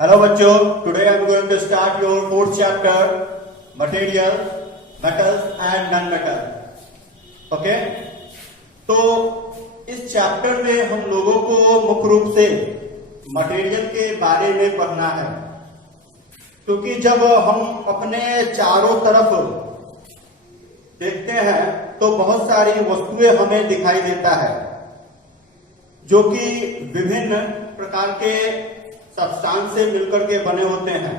Hello बच्चों, today I am going to start your fourth chapter, material, metals and non-metal. Okay? तो इस chapter में हम लोगों को मुख्य रूप से मटेरियल के बारे में पढ़ना है, क्योंकि जब हम अपने चारों तरफ देखते हैं तो बहुत सारी वस्तुएं हमें दिखाई देता है जो कि विभिन्न प्रकार के सब्सटेंस से मिलकर के बने होते हैं।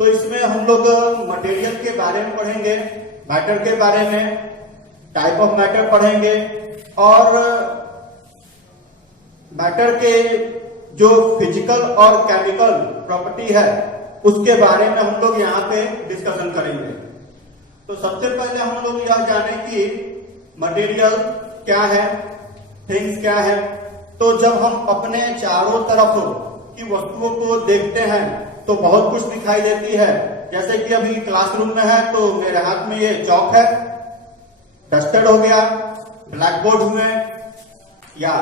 तो इसमें हम लोग मटेरियल के बारे में पढ़ेंगे, मैटर के बारे में, टाइप ऑफ मैटर पढ़ेंगे और मैटर के जो फिजिकल और केमिकल प्रॉपर्टी है उसके बारे में हम लोग यहाँ पे डिस्कशन करेंगे। तो सबसे पहले हम लोग यह जाने कि मटेरियल क्या है, थिंग्स क्या है। तो जब हम अपने चारों तरफ की वस्तुओं को देखते हैं तो बहुत कुछ दिखाई देती है। जैसे कि अभी क्लासरूम में है तो मेरे हाथ में ये चौक है, डस्टर हो गया, ब्लैक बोर्ड हुए या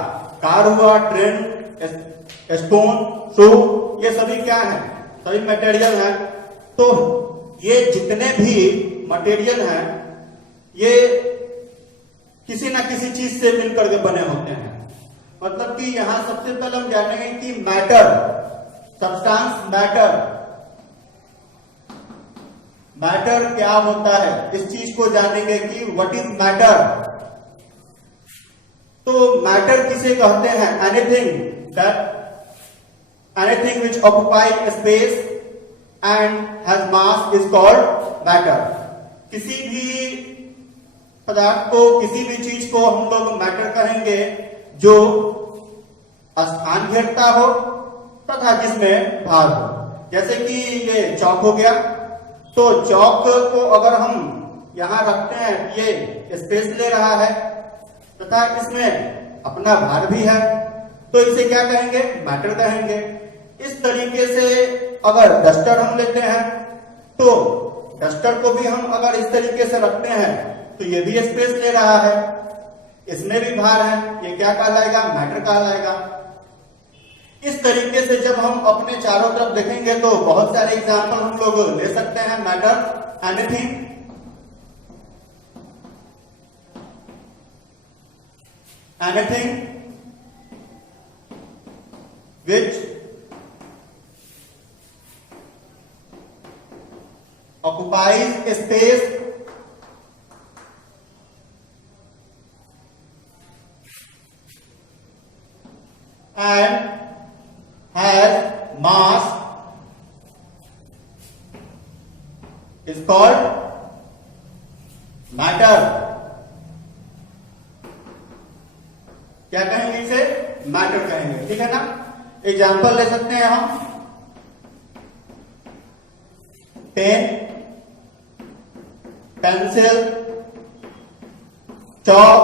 कार हुआ, ट्रेन, स्टोन, शू, ये सभी क्या है? सभी मटेरियल है। तो ये जितने भी मटेरियल हैं ये किसी ना किसी चीज से मिलकर के बने होते हैं। मतलब कि यहां सबसे पहले हम जानेंगे कि मैटर, सब्सटेंस, मैटर क्या होता है, इस चीज को जानेंगे कि व्हाट इज मैटर। तो मैटर किसे कहते हैं? Anything which occupy space and has mass is called matter. किसी भी पदार्थ को, किसी भी चीज को हम लोग मैटर कहेंगे जो स्थान घेरता हो तथा जिसमें भार हो। जैसे कि ये चौक हो गया, तो चौक को अगर हम यहां रखते हैं, ये स्पेस ले रहा है तथा इसमें अपना भार भी है, तो इसे क्या कहेंगे? मैटर कहेंगे। इस तरीके से अगर डस्टर हम लेते हैं तो डस्टर को भी हम अगर इस तरीके से रखते हैं तो ये भी स्पेस ले रहा है, इसमें भी भार है, ये क्या कहलाएगा? मैटर कहलाएगा। इस तरीके से जब हम अपने चारों तरफ देखेंगे तो बहुत सारे एग्जाम्पल हम लोग ले सकते हैं। Matter, anything which occupies space and has mass is called matter। क्या कहेंगे इसे? मैटर कहेंगे। ठीक है ना? एग्जाम्पल ले सकते हैं हम, पेन, पेंसिल, चौक,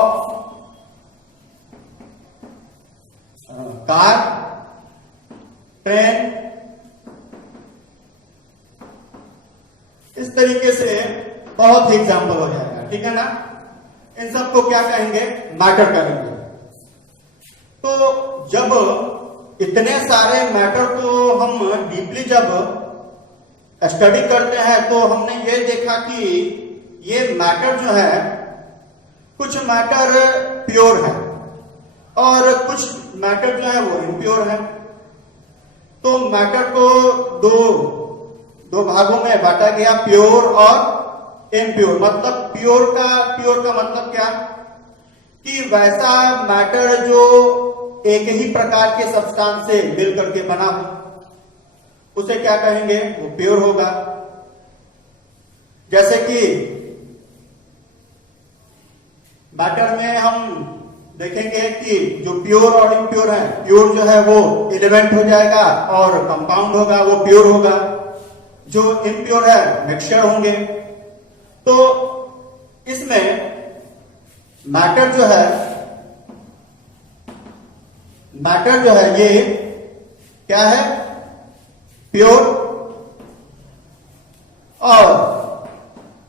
कार, ट्रेन। इस तरीके से बहुत ही एग्जाम्पल हो जाएगा। ठीक है ना? इन सबको क्या कहेंगे? मैटर कहेंगे। तो जब इतने सारे मैटर को हम डीपली जब स्टडी करते हैं तो हमने ये देखा कि ये मैटर जो है, कुछ मैटर प्योर है और कुछ मैटर जो है वो इम्प्योर है। तो मैटर को दो भागों में बांटा गया, प्योर और इम्प्योर। मतलब प्योर का मतलब क्या? कि वैसा मैटर जो एक ही प्रकार के सब्सटेंस से मिल करके बना हो, उसे क्या कहेंगे? वो प्योर होगा। जैसे कि मैटर में हम देखेंगे कि जो प्योर और इम्प्योर है, प्योर जो है वो एलिमेंट हो जाएगा और कंपाउंड होगा, वो प्योर होगा। जो इम्प्योर है मिक्सचर होंगे। तो इसमें मैटर जो है ये क्या है? प्योर। और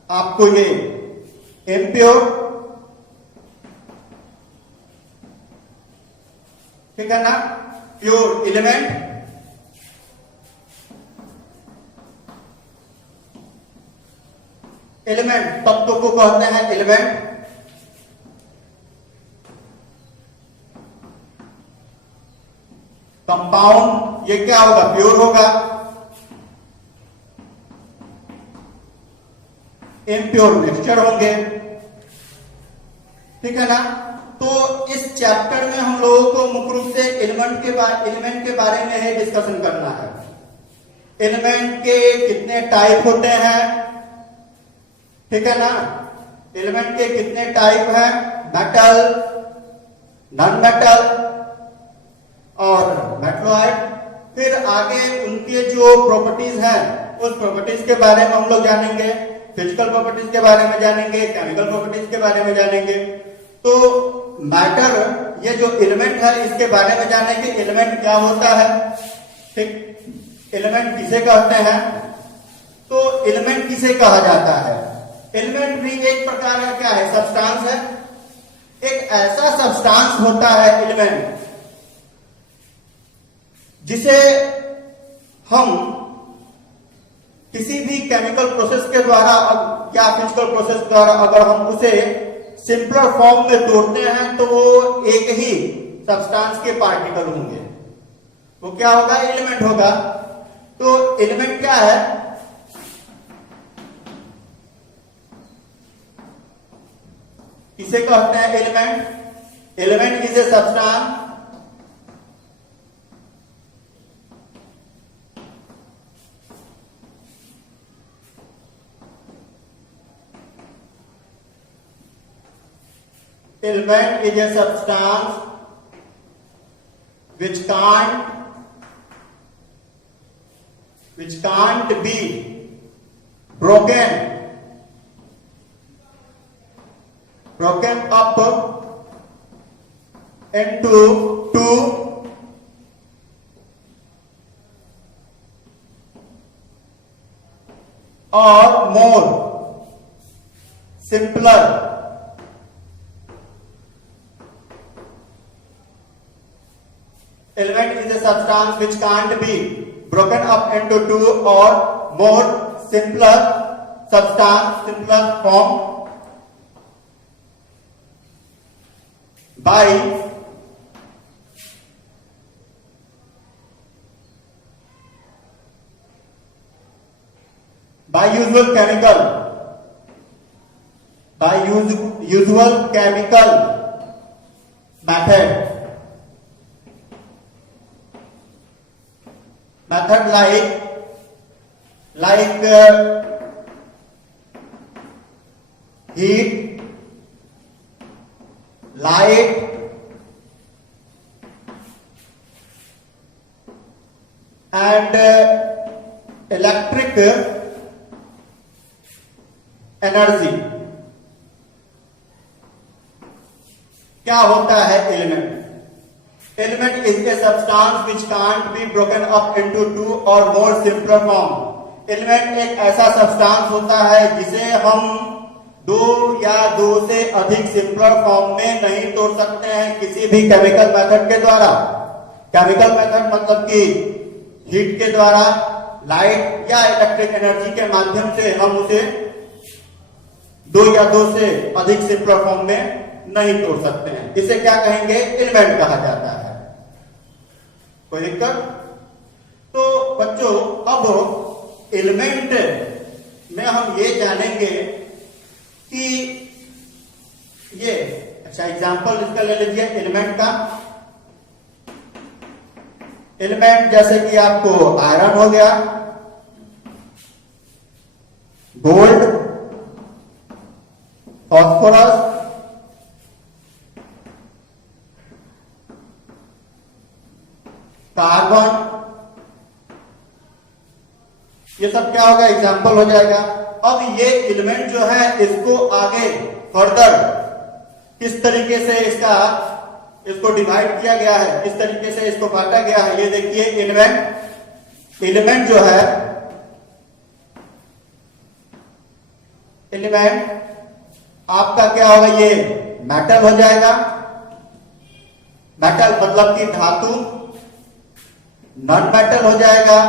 आपको ये इम्प्योर, ठीक है ना? प्योर एलिमेंट एलिमेंट, तत्व को कहते हैं एलिमेंट। कंपाउंड, ये क्या होगा? प्योर होगा। इम्प्योर मिक्सचर होंगे, ठीक है ना। तो इस चैप्टर में हम लोगों को मुख्य रूप से एलिमेंट के बारे में ही डिस्कशन करना है। एलिमेंट के कितने टाइप होते हैं, ठीक है ना। एलिमेंट के कितने टाइप हैं, मेटल, नॉन मेटल और मेटलॉइड। फिर आगे उनके जो प्रॉपर्टीज हैं, उस प्रॉपर्टीज के बारे में हम लोग जानेंगे। फिजिकल प्रॉपर्टीज के बारे में जानेंगे, केमिकल प्रॉपर्टीज के बारे में जानेंगे। तो मैटर, ये जो एलिमेंट है, इसके बारे में जानेंगे। एलिमेंट क्या होता है, ठीक, एलिमेंट किसे कहते हैं, तो एलिमेंट किसे कहा जाता है। एलिमेंट भी एक प्रकार का क्या है, सब्सटेंस है। एक ऐसा सब्सटेंस होता है एलिमेंट, जिसे हम किसी भी केमिकल प्रोसेस के द्वारा या फिजिकल प्रोसेस द्वारा अगर हम उसे सिंपलर फॉर्म में तोड़ते हैं तो वो एक ही सब्सटेंस के पार्टिकल होंगे। वो क्या होगा, एलिमेंट होगा। तो एलिमेंट क्या है, किसे कहते हैं element. Element is a substance element is a substance which can't be broken up into two or more simpler element is a substance which can't be broken up into two or more simpler form by usual chemical method like heat, light, and electric energy। क्या होता है element? Element is a substance which can't be broken up into two or more simpler form। Element एक ऐसा substance होता है जिसे हम दो या दो से अधिक सिंपलर फॉर्म में नहीं तोड़ सकते हैं किसी भी केमिकल मेथड के द्वारा। केमिकल मेथड मतलब कि हीट के द्वारा, लाइट या इलेक्ट्रिक एनर्जी के माध्यम से हम उसे दो या दो से अधिक सिंपलर फॉर्म में नहीं तोड़ सकते हैं। इसे क्या कहेंगे, एलिमेंट कहा जाता है। कोई दिक्कत? तो बच्चों, अब एलिमेंट में हम ये जानेंगे कि ये, अच्छा एग्जांपल इसका ले लीजिए एलिमेंट का। एलिमेंट जैसे कि आपको आयरन हो गया, गोल्ड, फॉस्फोरस, कार्बन, ये सब क्या होगा, एग्जाम्पल हो जाएगा। अब ये एलिमेंट जो है इसको आगे फर्दर किस तरीके से इसको डिवाइड किया गया है, किस तरीके से इसको बांटा गया है, ये देखिए। एलिमेंट जो है, एलिमेंट आपका क्या होगा, ये मेटल हो जाएगा। मेटल मतलब कि धातु। नॉन मेटल हो जाएगा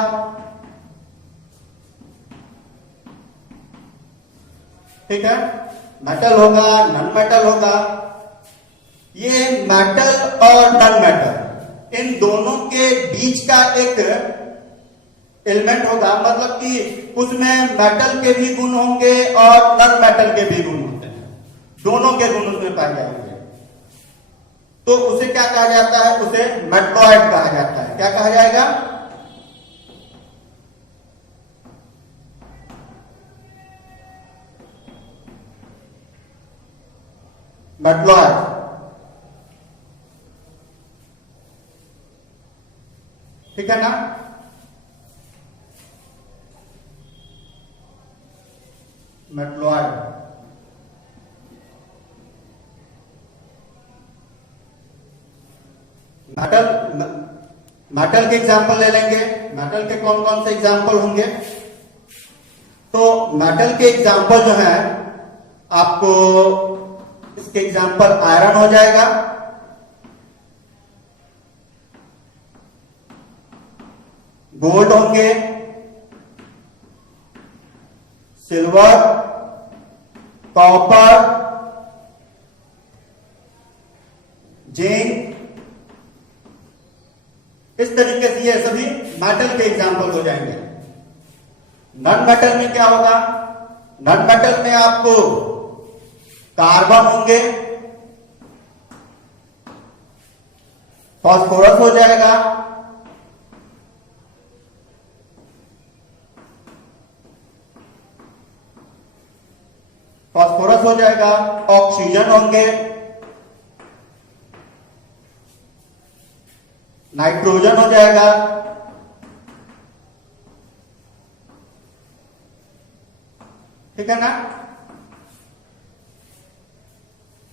ठीक है, मेटल होगा, नॉन मेटल होगा। ये मेटल और नॉन मेटल इन दोनों के बीच का एक एलिमेंट होगा, मतलब कि उसमें मेटल के भी गुण होंगे और नॉन मेटल के भी गुण होते हैं, दोनों के गुण उसमें पाए जाएंगे। तो उसे क्या कहा जाता है? उसे मेटलॉइड कहा जाता है। क्या कहा जाएगा? मेटलॉइड। ठीक है ना? मेटलॉइड। मेटल, मेटल के एग्जाम्पल ले लेंगे। मेटल के कौन कौन से एग्जाम्पल होंगे? तो मेटल के एग्जाम्पल जो है, आपको इसके एग्जाम्पल आयरन हो जाएगा, गोल्ड होंगे, सिल्वर, कॉपर, जिंक। इस तरीके से ये सभी मेटल के एग्जाम्पल हो जाएंगे। नॉन मेटल में क्या होगा? नॉन मेटल में आपको कार्बन होंगे, फास्फोरस हो जाएगा, फास्फोरस हो जाएगा, ऑक्सीजन होंगे, नाइट्रोजन हो जाएगा, ठीक है ना?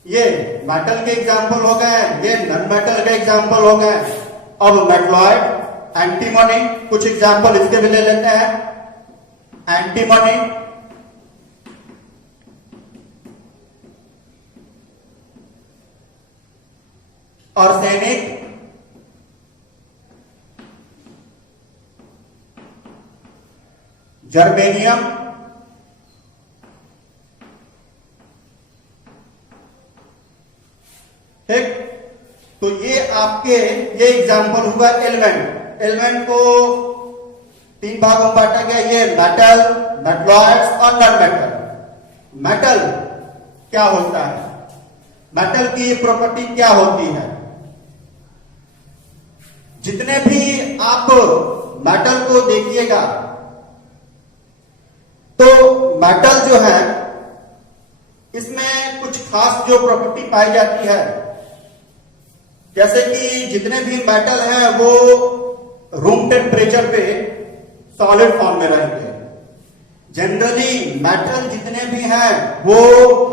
ये मेटल के एग्जाम्पल हो गए, ये नॉन मेटल के एग्जाम्पल हो गए। अब मेटलॉइड, एंटीमनी, कुछ एग्जाम्पल इसके भी ले लेते हैं। एंटीमनी, आर्सेनिक, जर्मेनियम, ठीक। तो ये आपके ये एग्जाम्पल हुआ एलिमेंट। एलिमेंट को तीन भागों में बांटा गया, ये मेटल, मेटलॉइड्स और नॉन मेटल। मेटल क्या होता है? मेटल की प्रॉपर्टी क्या होती है? जितने भी आप मेटल को देखिएगा, तो मेटल जो है इसमें कुछ खास जो प्रॉपर्टी पाई जाती है, जैसे कि जितने भी मेटल हैं वो रूम टेम्परेचर पे सॉलिड फॉर्म में रहेंगे। जनरली मेटल जितने भी हैं वो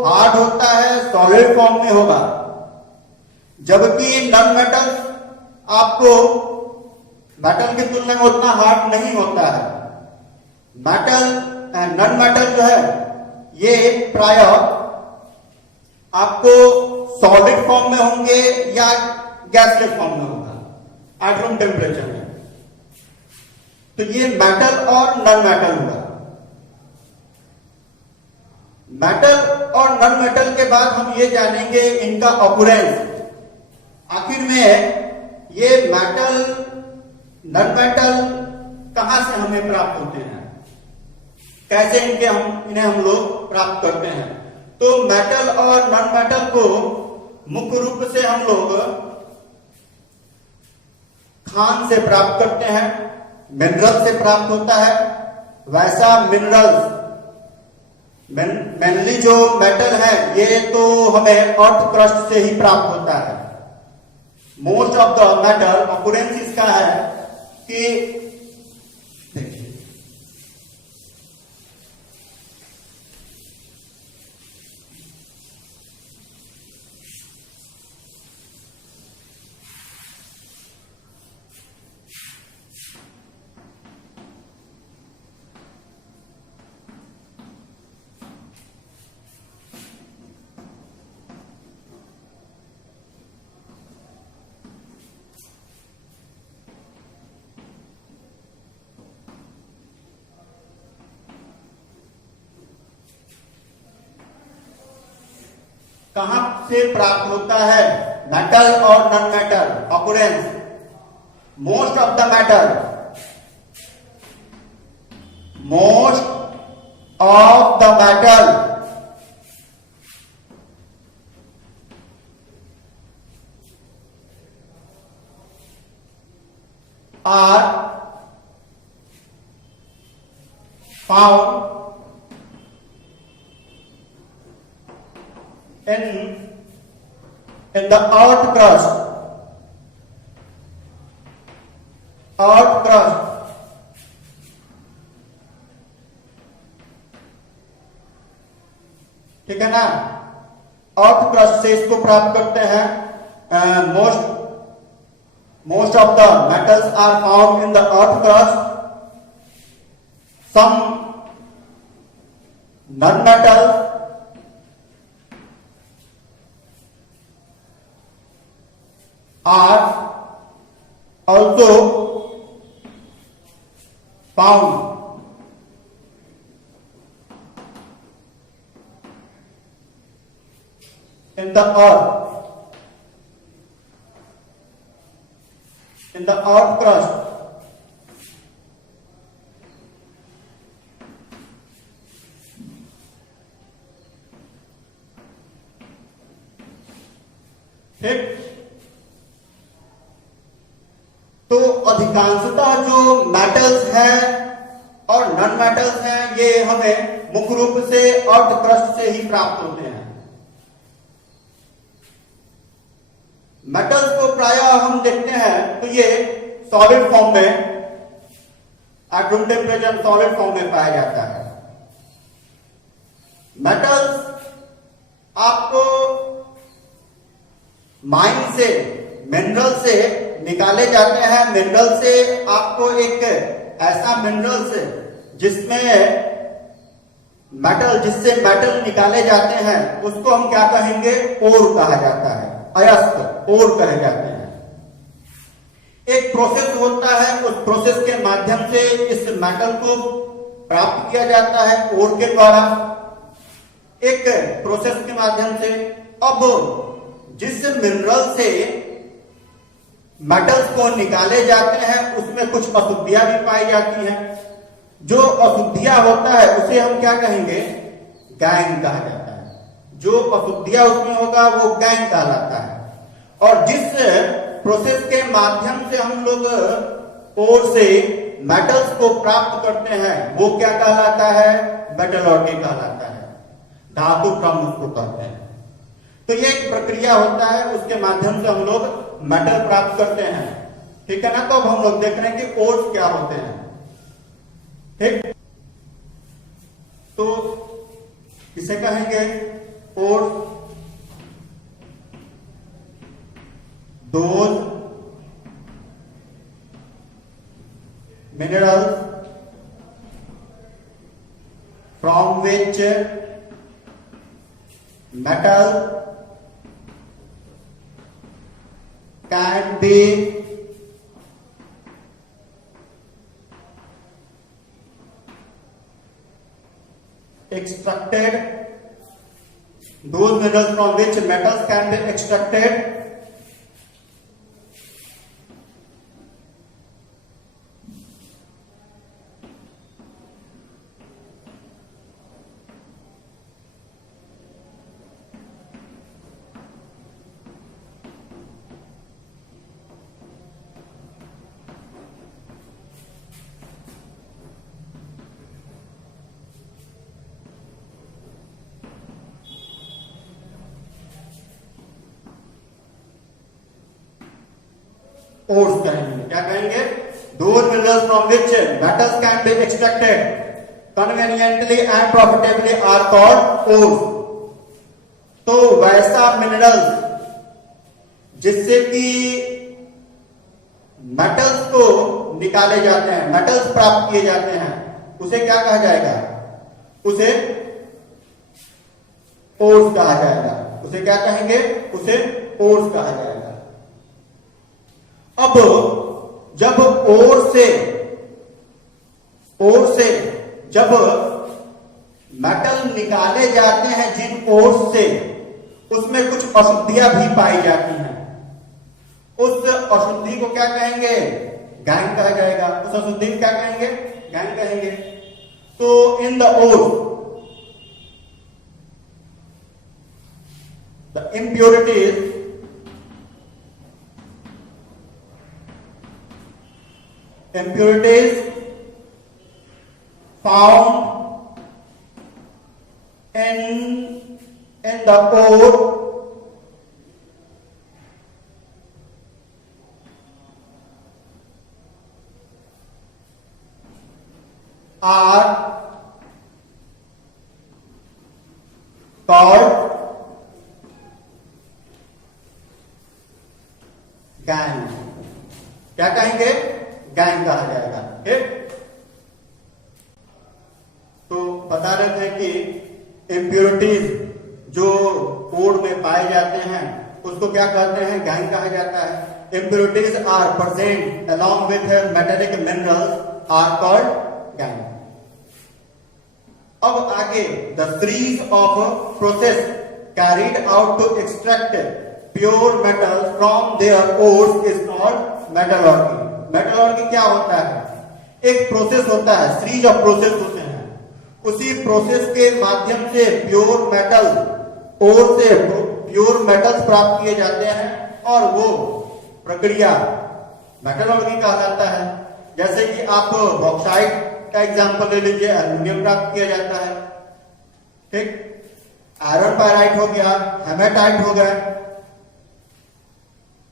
हार्ड होता है, सॉलिड फॉर्म में होगा, जबकि नॉन मेटल आपको मेटल की तुलना में उतना हार्ड नहीं होता है। मेटल, नॉन मेटल जो है ये प्राय आपको सॉलिड फॉर्म में होंगे या गैसियस फॉर्म में होगा एट रूम टेम्परेचर में। तो ये मेटल और नॉन मेटल हुआ। मेटल और नॉन मेटल के बाद हम ये जानेंगे इनका ऑकुरेंस। आखिर में ये मेटल, नॉन मेटल कहां से हमें प्राप्त होते हैं, कैसे इन्हें हम लोग प्राप्त करते हैं। तो मेटल और नॉन मेटल को मुख्य रूप से हम लोग खान से प्राप्त करते हैं, मिनरल से प्राप्त होता है। वैसा मिनरल्स मेनली जो मेटल है ये तो हमें अर्थ क्रस्ट से ही प्राप्त होता है। मोस्ट ऑफ द मेटल ऑकुरेंस इसका है कि कहां से प्राप्त होता है? मेटल और non metal occurrence. Most of the matter, most of the metal are found in the earth crust. Earth crust. ठीक है ना? अर्थ क्रस्ट से इसको प्राप्त करते हैं। Most of the metals are found in the earth crust. Some non-metals are also found in the earth. In the earth crust. ठीक, तो अधिकांशतः जो मेटल्स हैं और नॉन मेटल्स हैं ये हमें मुख्य रूप से अर्थ क्रस्ट से ही प्राप्त होते हैं। मेटल्स को प्रायः हम देखते हैं तो ये सॉलिड फॉर्म में, at room temperature solid form में पाया जाता है। मेटल्स आपको माइन से, मिनरल से निकाले जाते हैं। मिनरल से आपको एक ऐसा मिनरल्स जिसमें मेटल, जिससे मेटल निकाले जाते हैं उसको हम क्या कहेंगे? ओर कहा जाता है, अयस्क ओर कहे जाते हैं। एक प्रोसेस होता है, उस प्रोसेस के माध्यम से इस मेटल को प्राप्त किया जाता है ओर के द्वारा, एक प्रोसेस के माध्यम से। अब जिस मिनरल से मेटल्स को निकाले जाते हैं उसमें कुछ अशुद्धियां भी पाई जाती हैं। जो अशुद्धियां होता है उसे हम क्या कहेंगे? गैंग कहा जाता है। जो अशुद्धियां उसमें होगा वो गैंग कहलाता है। और जिस प्रोसेस के माध्यम से हम लोग ओर से मेटल्स को प्राप्त करते हैं वो क्या कहलाता है? मेटलर्जी कहलाता है। धातु क्रम उसको कहते हैं। तो ये एक प्रक्रिया होता है, उसके माध्यम से हम लोग मेटल प्राप्त करते हैं। ठीक है ना? तो अब हम लोग देख रहे हैं कि ओर्स क्या होते हैं। ठीक, तो किसे कहेंगे? Ores those minerals from which metal can be extracted, those minerals from which metals can be extracted ores कहेंगे। क्या कहेंगे? Those minerals from which metals can be extracted conveniently and profitably are called ores. तो वैसा minerals जिससे कि metals को निकाले जाते हैं, मेटल्स प्राप्त किए जाते हैं, उसे क्या कहा जाएगा? उसे ओर्स कहा जाएगा। उसे क्या कहेंगे? उसे ओर्स कहा जाएगा। अब जब ओर से जब मेटल निकाले जाते हैं जिन ओर से, उसमें कुछ अशुद्धियां भी पाई जाती हैं। उस अशुद्धि को क्या कहेंगे? गैंग कहा जाएगा। उस अशुद्धि को क्या कहेंगे? गैंग कहेंगे। तो in the ore the impurities found in the ore are called gangue. क्या कहेंगे? गैंग कहा जाएगा। ठीक, तो बता रहे थे कि इम्प्योरिटीज जो ओर में पाए जाते हैं उसको क्या कहते हैं? गैंग कहा जाता है। Impurities are present along with metallic minerals are called gangue. अब आगे the series of process carried out to extract pure metal from their ores is called metallurgy। Metallurgy क्या होता है? एक प्रोसेस होता है, सीरीज ऑफ प्रोसेस होते हैं। उसी प्रोसेस के माध्यम से प्योर मेटल, ओर से प्योर मेटल्स प्राप्त किए जाते हैं और वो प्रक्रिया मेटलर्जी कहलाता है। जैसे कि आप बॉक्साइट का एग्जांपल ले लीजिए, एल्यूमिनियम प्राप्त किया जाता है। ठीक, आयरन पायराइट हो गया, हेमेटाइट हो गया,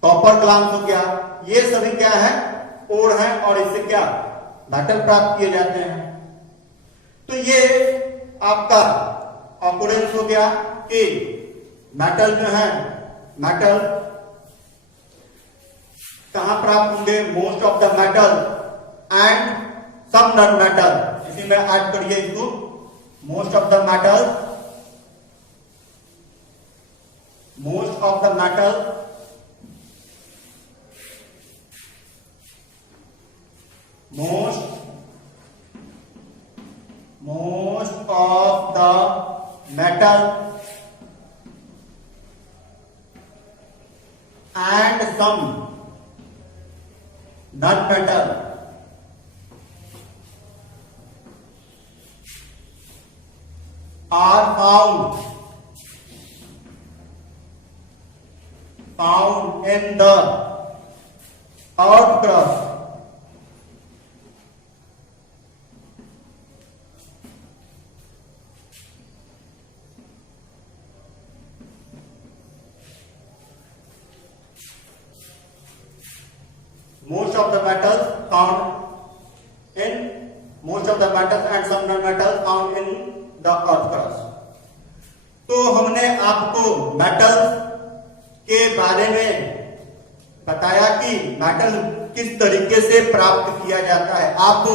कॉपर ग्लास हो गया, ये सभी क्या है? ओर है और इससे क्या मेटल प्राप्त किए जाते हैं। तो ये आपका ऑकरेंस हो गया कि मेटल जो है, मेटल कहां प्राप्त होंगे? Most of the metal and some non metal. इसी में ऐड करिए इसको, most of the metal, most of the metal most of the metal and some non-metal are found in the earth crust। Most of the metals found in most of the metals and some non-metals found in the earth crust। तो हमने आपको metals के बारे में बताया कि metal किस तरीके से प्राप्त किया जाता है। आप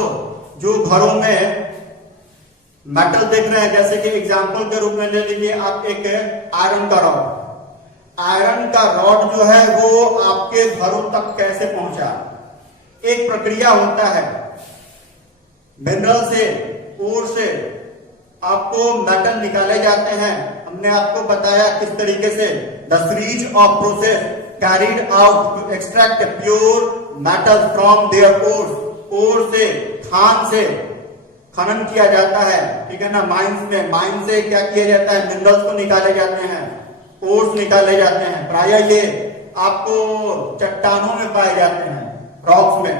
जो घरों में मेटल देख रहे हैं, जैसे कि एग्जांपल के रूप में ले लीजिए आप एक आयरन का रॉड। आयरन का रॉड जो है वो आपके घरों तक कैसे पहुंचा? एक प्रक्रिया होता है, मिनरल से, ओर से आपको मेटल निकाले जाते हैं। हमने आपको बताया किस तरीके से the series of process carried out to extract pure metal from their ores. Ore से, खान से खनन किया जाता है, ठीक है ना। माइंस में, माइन से क्या किया जाता है? मिनरल्स को निकाले जाते हैं, ओर्स निकाले जाते हैं। प्रायः ये आपको चट्टानों में पाए जाते हैं, रॉक्स में।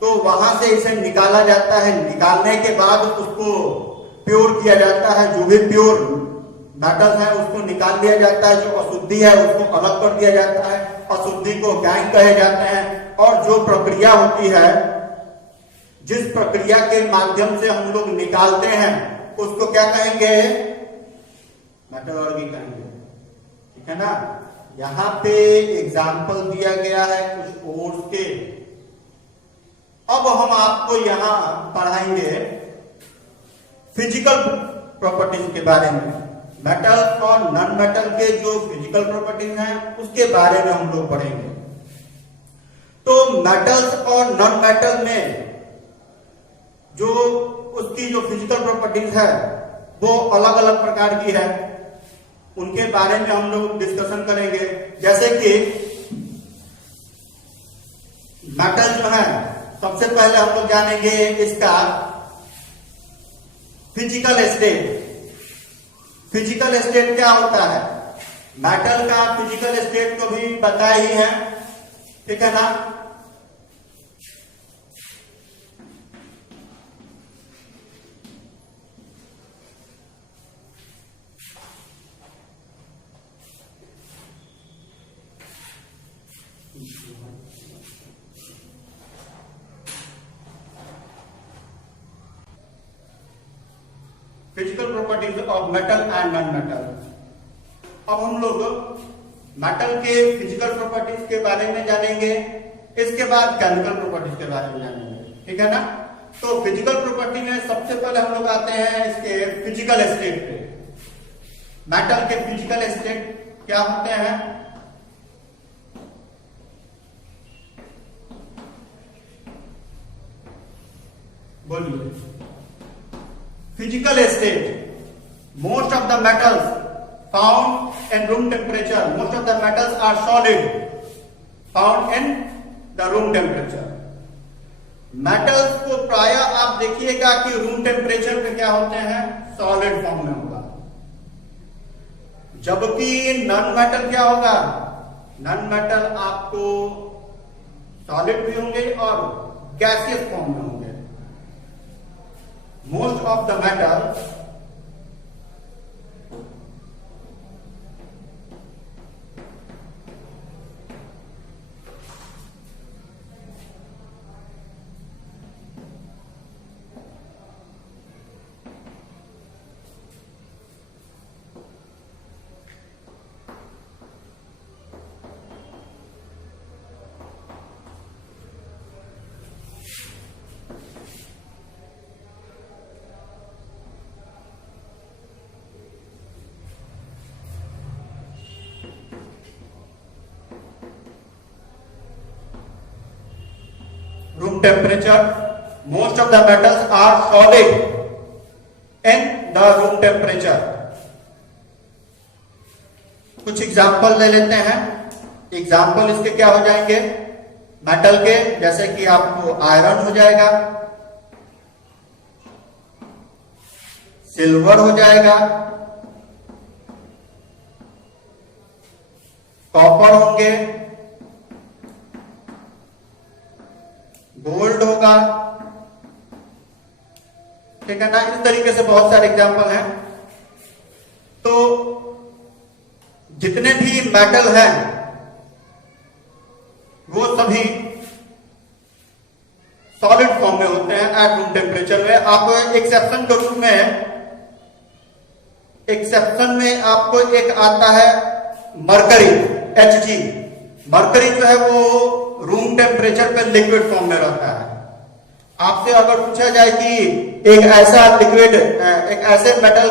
तो वहां से इसे निकाला जाता है। निकालने के बाद उसको प्योर किया जाता है। जो भी प्योर मेटल है उसको निकाल दिया जाता है। जो अशुद्धि है उसको अलग कर दिया जाता है। अशुद्धि को गैंग कहे जाते हैं। और जो प्रक्रिया होती है, जिस प्रक्रिया के माध्यम से हम लोग निकालते हैं, उसको क्या कहेंगे? मेटलर्जी कहेंगे, ठीक है ना। यहां पे एग्जाम्पल दिया गया है कुछ ओर्स के। अब हम आपको यहां पढ़ाएंगे फिजिकल प्रॉपर्टीज के बारे में। मेटल और नॉन मेटल के जो फिजिकल प्रॉपर्टीज हैं उसके बारे में हम लोग पढ़ेंगे। तो मेटल्स और नॉन मेटल में जो उसकी जो फिजिकल प्रॉपर्टीज है वो अलग अलग प्रकार की है। उनके बारे में हम लोग डिस्कशन करेंगे। जैसे कि मेटल जो है, सबसे पहले हम लोग जानेंगे इसका फिजिकल स्टेट। फिजिकल स्टेट क्या होता है? मेटल का फिजिकल स्टेट तो भी पता ही है, ठीक है ना। Physical properties of metal and non metal. अब हम लोग मेटल के फिजिकल प्रॉपर्टीज के बारे में जानेंगे, इसके बाद केमिकल प्रॉपर्टीज के बारे में जानेंगे, ठीक है ना। तो फिजिकल प्रॉपर्टी में सबसे पहले हम लोग आते हैं इसके फिजिकल स्टेट पे। मेटल के फिजिकल स्टेट क्या होते हैं? बोलिए। Physical state, most of the metals found in room temperature, most of the metals are solid, found in the room temperature. Metals को प्राय आप देखिएगा कि रूम टेम्परेचर पे क्या होते हैं? सॉलिड फॉर्म में होगा। जबकि नॉन मेटल क्या होगा? नॉन मेटल आपको सॉलिड भी होंगे और गैसियस फॉर्म में होंगे। Most of the metals room temperature, most of the metals are solid in the room temperature. कुछ एग्जाम्पल ले लेते हैं। एग्जाम्पल इसके क्या हो जाएंगे? मेटल के, जैसे कि आपको आयरन हो जाएगा, सिल्वर हो जाएगा, कॉपर होंगे, गोल्ड होगा, ठीक है ना। इस तरीके से बहुत सारे एग्जाम्पल हैं। तो जितने भी मेटल हैं वो सभी सॉलिड फॉर्म में होते हैं एट रूम टेम्परेचर में। आप एक्सेप्शन के रूप में, एक्सेप्शन में आपको एक आता है मरकरी, Hg। मरकरी जो है वो रूम टेम्परेचर पे लिक्विड फॉर्म में रहता है। आपसे अगर पूछा जाए कि एक ऐसा लिक्विड, एक ऐसे मेटल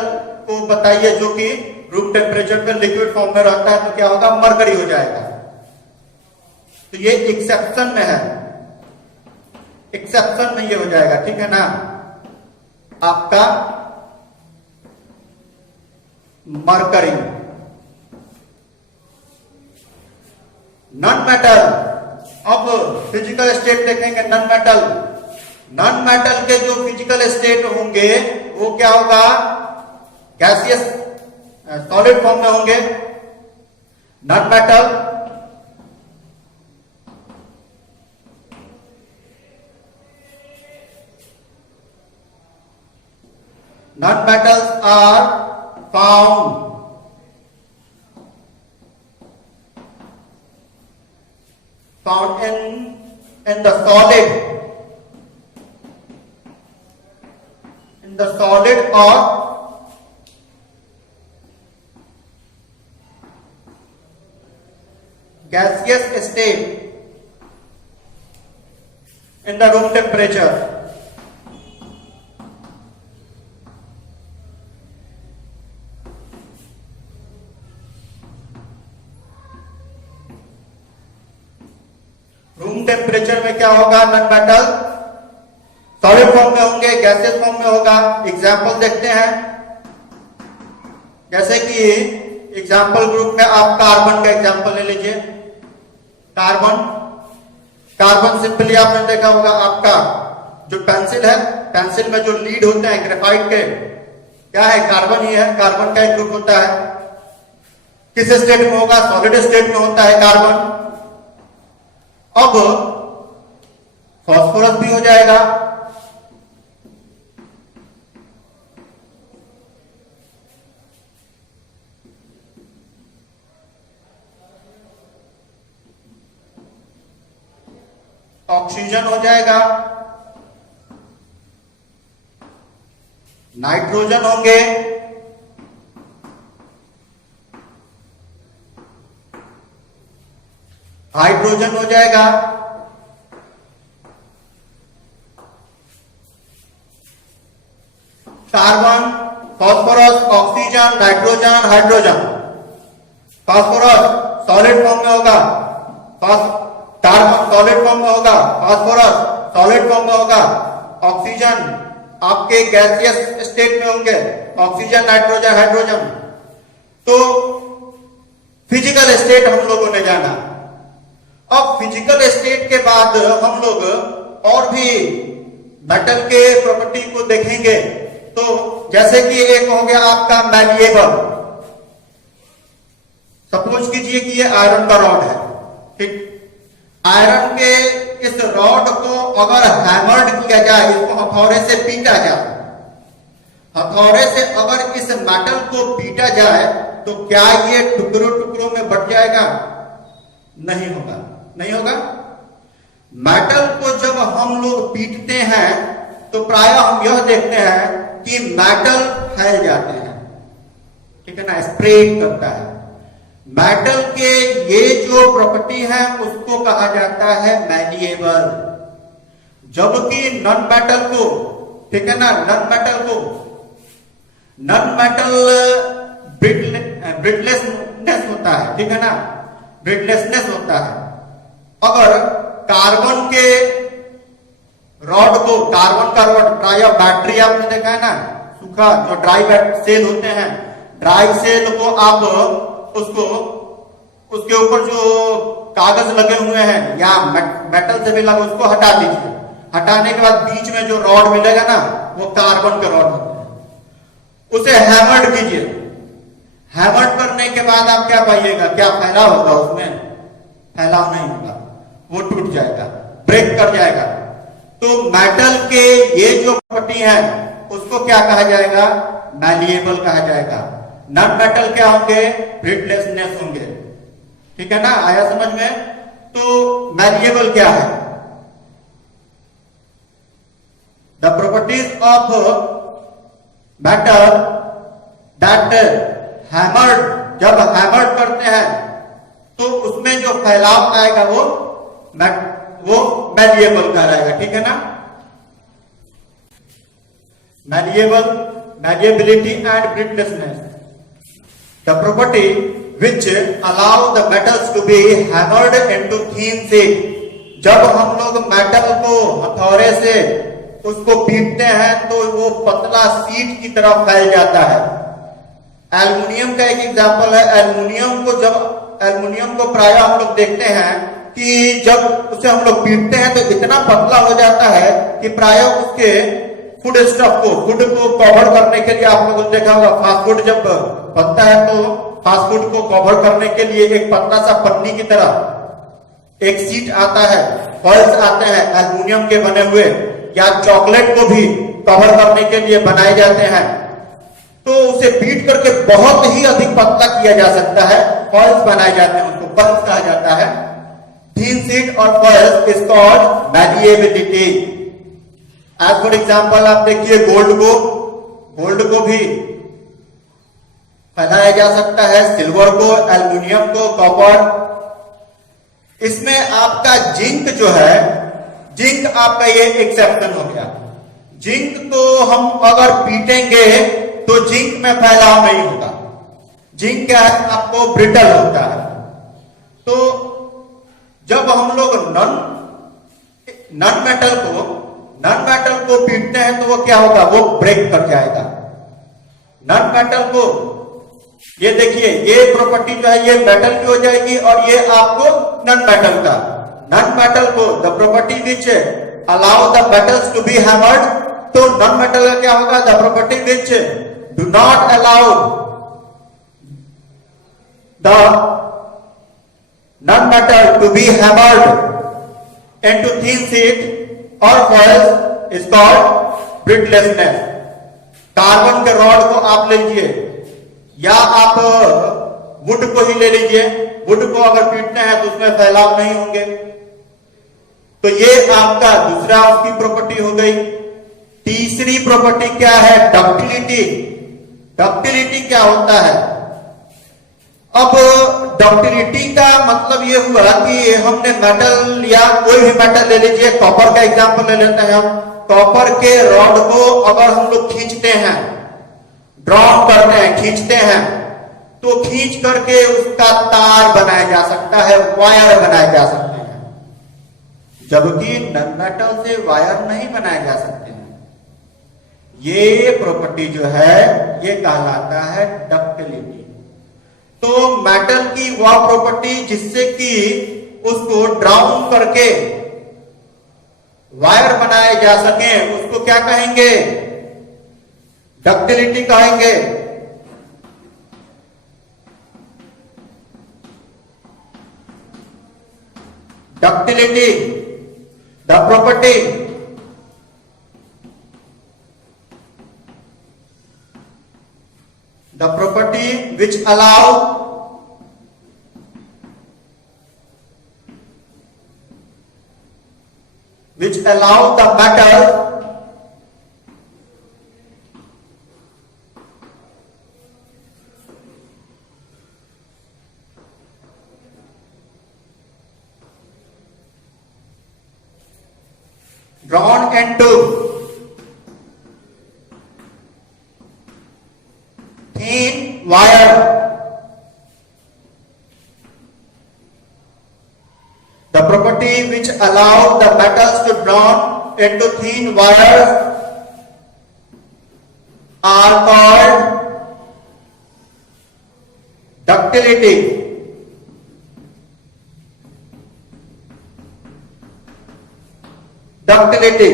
को बताइए जो कि रूम टेम्परेचर पे लिक्विड फॉर्म में रहता है, तो क्या होगा? मरकरी हो जाएगा। तो ये एक्सेप्शन में है, एक्सेप्शन में ये हो जाएगा, ठीक है ना। आपका मरकरी। नॉन मेटल, अब फिजिकल स्टेट देखेंगे नॉन मेटल। नॉन मेटल के जो फिजिकल स्टेट होंगे वो क्या होगा? गैसियस, सॉलिड फॉर्म में होंगे। Non metal non metals are found in the solid or gaseous state in the room temperature. Room temperature में क्या होगा? नॉन मेटल सॉलिड फॉर्म में होंगे, गैसियस फॉर्म में होगा। एग्जाम्पल देखते हैं, जैसे कि एग्जाम्पल ग्रुप में आप कार्बन का एग्जाम्पल ले लीजिए। कार्बन, कार्बन सिंपली आपने देखा होगा, आपका जो पेंसिल है, पेंसिल में जो लीड होते हैं ग्रेफाइट के, क्या है? कार्बन ही है। कार्बन का एक ग्रुप होता है। किस स्टेट में होगा? सॉलिड स्टेट में होता है कार्बन। अब फास्फोरस भी हो जाएगा। ऑक्सीजन हो जाएगा। नाइट्रोजन होंगे। हाइड्रोजन हो जाएगा। Carbon, phosphorus, oxygen, nitrogen, hydrogen. Phosphorus solid form में होगा, कार्बन सॉलिड फॉर्म में होगा, फास्फोरस सॉलिड फॉर्म में होगा, ऑक्सीजन आपके गैसियस स्टेट में होंगे, ऑक्सीजन, नाइट्रोजन, हाइड्रोजन। तो फिजिकल स्टेट हम लोगों ने जाना। अब फिजिकल स्टेट के बाद हम लोग और भी मेटल के प्रॉपर्टी को देखेंगे। तो जैसे कि एक हो गया आपका मैलिएबल। सपोज कीजिए कि ये आयरन का रॉड है, ठीक। आयरन के इस रॉड को अगर हैमर्ड किया जाए, इसको हथौड़े से पीटा जाए, हथौड़े से अगर इस मेटल को पीटा जाए, तो क्या ये टुकड़ों टुकड़ों में बट जाएगा? नहीं होगा, नहीं होगा। मेटल को जब हम लोग पीटते हैं तो प्रायः हम यह देखते हैं कि मेटल फैल जाते हैं, ठीक है ना, स्प्रेड करता है। मेटल के ये जो प्रॉपर्टी है उसको कहा जाता है मैलिएबल। जबकि नॉन मेटल को, ठीक है ना, नॉन मेटल को, नॉन मेटल ब्रिटलेसनेस होता है, ठीक है ना, ब्रिटलेसनेस होता है। अगर कार्बन के रॉड को, कार्बन का रॉड, प्रायः बैटरी आपने देखा है ना, सूखा जो ड्राई सेल होते हैं, ड्राई सेल को आप उसको, उसके ऊपर जो कागज लगे हुए हैं या मेटल से भी लगा, उसको हटा दीजिए। हटाने के बाद बीच में जो रॉड मिलेगा ना, वो कार्बन के रॉड होते हैं। उसे हैमर्ड कीजिए। हैमर्ड करने के बाद आप क्या पाइएगा? क्या फैलाव होगा उसमें? फैलाव नहीं होगा, वो टूट जाएगा, ब्रेक कर जाएगा। तो मेटल के ये जो प्रॉपर्टी है उसको क्या कहा जाएगा? मैलिएबल कहा जाएगा। नॉन मेटल क्या होंगे? ब्रिटलेसनेस होंगे, ठीक है ना, आया समझ में? तो मैलिएबल क्या है? The properties of metal that hammered, जब हैमर्ड करते हैं तो उसमें जो फैलाव आएगा वो मैलिएबल कहलाएगा, ठीक है ना। Malleable, malleability and brittleness, the property which allow the metals to be hammered into thin sheet। जब हम लोग मेटल को हथौड़े से उसको पीटते हैं तो वो पतला सीट की तरह फैल जाता है। एल्युमिनियम का एक एग्जांपल है। एल्युमिनियम को प्रायः हम लोग देखते हैं कि जब उसे हम लोग पीटते हैं तो इतना पतला हो जाता है कि प्रायः उसके फूड स्टफ को, फूड को कवर करने के लिए, आप लोगों ने देखा होगा फास्ट फूड जब बनता है तो फास्ट फूड को कवर करने के लिए एक पतला सा पन्नी की तरह एक सीट आता है, फॉइल्स आते हैं एल्युमिनियम के बने हुए, या चॉकलेट को भी कवर करने के लिए बनाए जाते हैं। तो उसे पीट करके बहुत ही अधिक पतला किया जा सकता है, फॉइल्स बनाए जाते हैं, उसको पल्स कहा जाता है। थीन शीट और foils is called malleability. As for example आप देखिए गोल्ड को भी फैलाया जा सकता है, सिल्वर को, एल्युमिनियम को, कॉपर। इसमें आपका जिंक जो है, जिंक आपका ये एक्सेप्शन हो गया। जिंक को हम अगर पीटेंगे तो जिंक में फैलाव नहीं होगा। जिंक क्या है? आपको ब्रिटल होता है। तो जब हम लोग नॉन मेटल को पीटते हैं तो वो क्या होगा? वो ब्रेक कर जाएगा। नॉन मेटल को ये देखिए, ये प्रॉपर्टी जो है ये मेटल की हो जाएगी और ये आपको नॉन मेटल का। नॉन मेटल को the property which allow the metals to be hammered, तो नॉन मेटल का क्या होगा? The property which do not allow the non metal to be hammered into thin sheet और foils is called brittleness. Carbon के rod को आप लीजिए या आप वुड को ही ले लीजिए, वुड को अगर पीटते हैं तो उसमें फैलाव नहीं होंगे। तो ये आपका दूसरा उसकी प्रॉपर्टी हो गई। तीसरी प्रॉपर्टी क्या है? डक्टिलिटी। डक्टिलिटी क्या होता है? अब डक्टिलिटी का मतलब ये हुआ कि हमने मेटल या कोई भी मेटल ले लीजिए, कॉपर का एग्जांपल ले लेते हैं हम। कॉपर के रॉड को अगर हम लोग खींचते हैं, ड्रॉ करते हैं, खींचते हैं, तो खींच करके उसका तार बनाया जा सकता है, वायर बनाए जा सकते हैं, जबकि नॉन मेटल से वायर नहीं बनाए जा सकते हैं। ये प्रॉपर्टी जो है ये कहलाता है डक्टिलिटी। तो मेटल की वह प्रॉपर्टी जिससे कि उसको ड्राउन करके वायर बनाए जा सके, उसको क्या कहेंगे? डक्टिलिटी कहेंगे। Ductility the property which allow the metal drawn into thin wire. The property which allow the metals to drawn into thin wires are called ductility. Ductility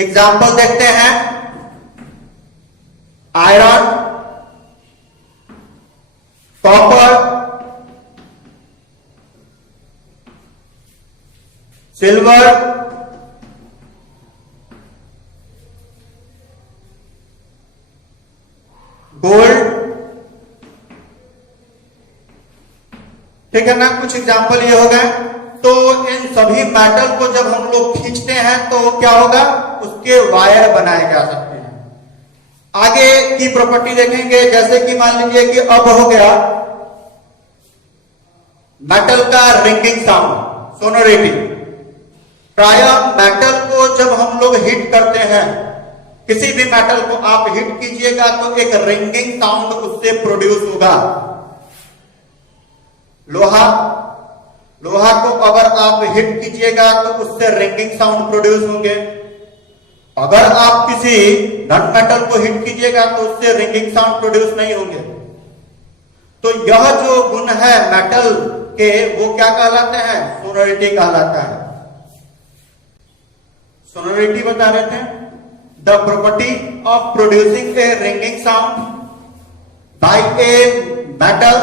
example देखते हैं। आयरन, कॉपर, सिल्वर, गोल्ड, ठीक है ना। कुछ example ये हो गए। तो इन सभी मेटल को जब हम लोग खींचते हैं तो क्या होगा? उसके वायर बनाए जा सकते हैं। आगे की प्रॉपर्टी देखेंगे, जैसे कि मान लीजिए कि अब हो गया मेटल का रिंगिंग साउंड, सोनोरिटी। प्राय मेटल को जब हम लोग हिट करते हैं, किसी भी मेटल को आप हिट कीजिएगा तो एक रिंगिंग साउंड उससे प्रोड्यूस होगा। लोहा को अगर आप हिट कीजिएगा तो उससे रिंगिंग साउंड प्रोड्यूस होंगे। अगर आप किसी नॉन मेटल को हिट कीजिएगा तो उससे रिंगिंग साउंड प्रोड्यूस नहीं होंगे। तो यह जो गुण है मेटल के, वो क्या कहलाते हैं? सोनोरिटी कहलाता है। सोनोरिटी बता रहे थे, the property of producing A ringing sound bye a metal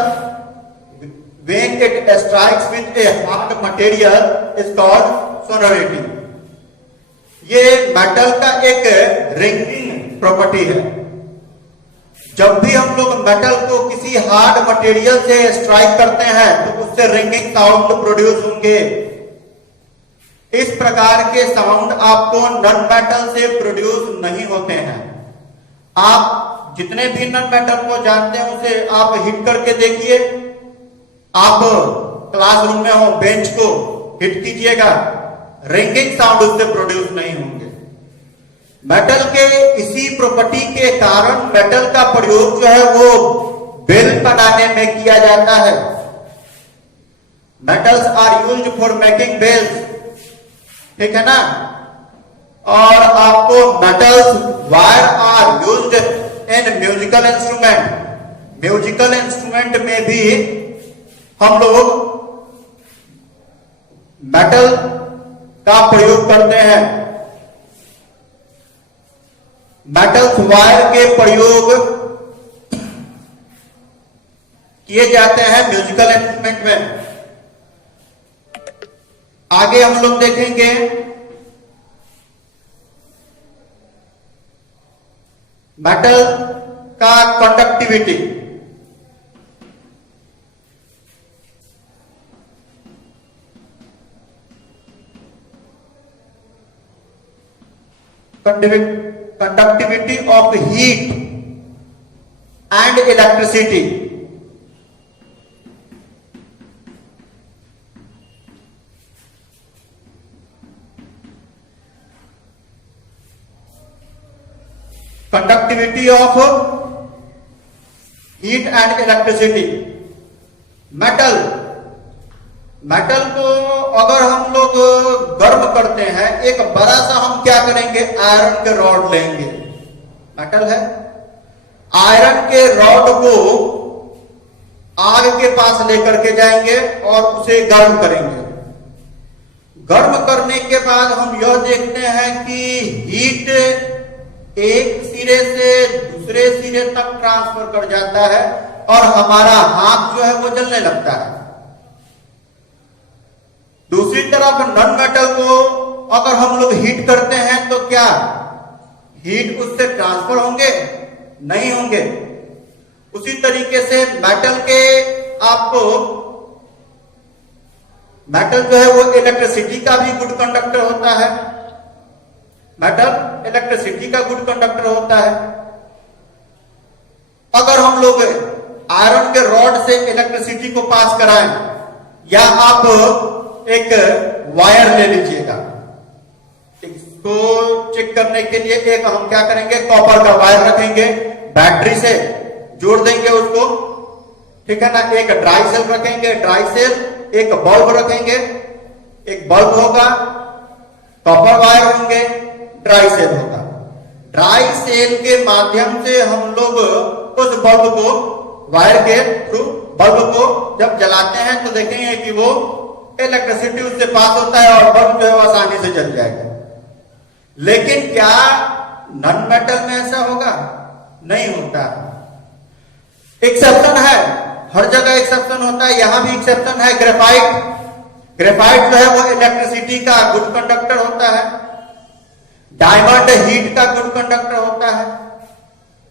when it strikes with a hard material is called sonority. ये मेटल का एक रिंगिंग प्रॉपर्टी है। जब भी हम लोग मेटल को किसी हार्ड मटेरियल से स्ट्राइक करते हैं तो उससे रिंगिंग साउंड प्रोड्यूस होंगे। इस प्रकार के साउंड आपको नॉन मेटल से प्रोड्यूस नहीं होते हैं। आप जितने भी नॉन मेटल को जानते हैं उसे आप हिट करके देखिए। आप क्लासरूम में हो, बेंच को हिट कीजिएगा, रिंगिंग साउंड उससे प्रोड्यूस नहीं होंगे। मेटल के इसी प्रॉपर्टी के कारण मेटल का प्रयोग जो है वो बेल बनाने में किया जाता है। Metals are used for making bells, ठीक है ना। और आपको metals wire are used in musical instrument. Musical instrument में भी हम लोग मेटल का प्रयोग करते हैं। मेटल्स वायर के प्रयोग किए जाते हैं म्यूजिकल इंस्ट्रूमेंट में। आगे हम लोग देखेंगे मेटल का conductivity. Conductivity of heat and electricity. Conductivity of heat and electricity. Metal को अगर हम लोग गर्म करते हैं, एक बड़ा सा हम क्या करेंगे, आयरन के रॉड लेंगे, मेटल है, आयरन के रॉड को आग के पास लेकर के जाएंगे और उसे गर्म करेंगे। गर्म करने के बाद हम यह देखते हैं कि हीट एक सिरे से दूसरे सिरे तक ट्रांसफर कर जाता है और हमारा हाथ जो है वो जलने लगता है। दूसरी तरफ नॉन मेटल को अगर हम लोग हीट करते हैं तो क्या हीट उससे ट्रांसफर होंगे? नहीं होंगे। उसी तरीके से मेटल जो है वो इलेक्ट्रिसिटी का भी गुड कंडक्टर होता है। मेटल इलेक्ट्रिसिटी का गुड कंडक्टर होता है। अगर हम लोग आयरन के रॉड से इलेक्ट्रिसिटी को पास कराएं, या आप एक वायर ले लीजिएगा, इसको चेक करने के लिए एक हम क्या करेंगे, कॉपर का वायर रखेंगे, बैटरी से जोड़ देंगे उसको, ठीक है ना। एक ड्राई सेल रखेंगे, ड्राई सेल, एक बल्ब रखेंगे, एक बल्ब होगा, कॉपर वायर होंगे, ड्राई सेल होगा। ड्राई सेल के माध्यम से हम लोग उस बल्ब को, वायर के थ्रू बल्ब को जब जलाते हैं तो देखेंगे कि वो इलेक्ट्रिसिटी उससे पास होता है और बल्ब जो है आसानी से जल जाएगा। लेकिन क्या नॉन मेटल में ऐसा होगा? नहीं होता। एक्सेप्शन है, हर जगह एक्सेप्शन होता है, यहां भी एक्सेप्शन है। ग्रेफाइट जो है वो इलेक्ट्रिसिटी का गुड कंडक्टर होता है। डायमंड हीट का गुड कंडक्टर होता है,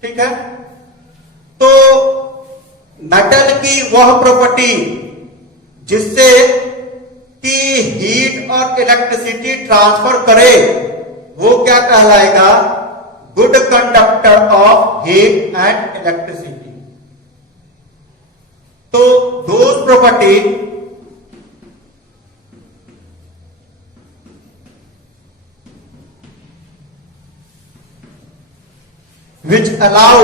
ठीक है। तो मेटल की वह प्रॉपर्टी जिससे कि हीट और इलेक्ट्रिसिटी ट्रांसफर करे, वो क्या कहलाएगा? Good conductor of heat and electricity. तो those property which allow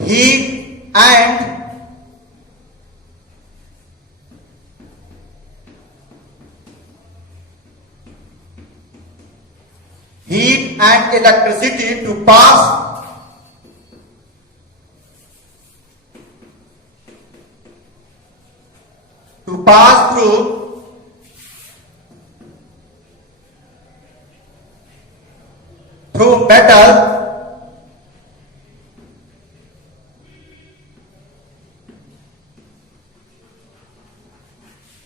heat and electricity to pass through metal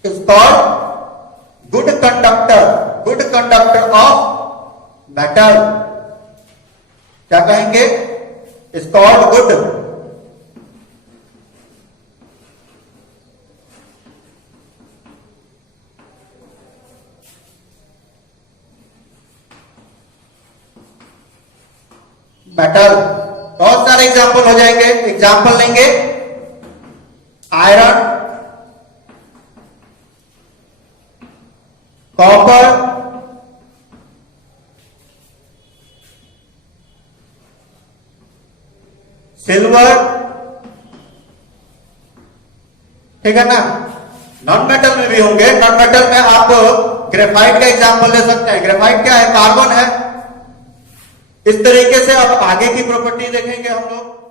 is called good conductor of metal। क्या कहेंगे? is called good। मेटल बहुत सारे एग्जाम्पल हो जाएंगे। एग्जाम्पल लेंगे, आयरन, कॉपर, सिल्वर, ठीक है ना, नॉन मेटल में भी होंगे। नॉन मेटल में आप ग्रेफाइट का एग्जांपल ले सकते हैं। ग्रेफाइट क्या है? कार्बन है। इस तरीके से अब आगे की प्रॉपर्टी देखेंगे हम लोग।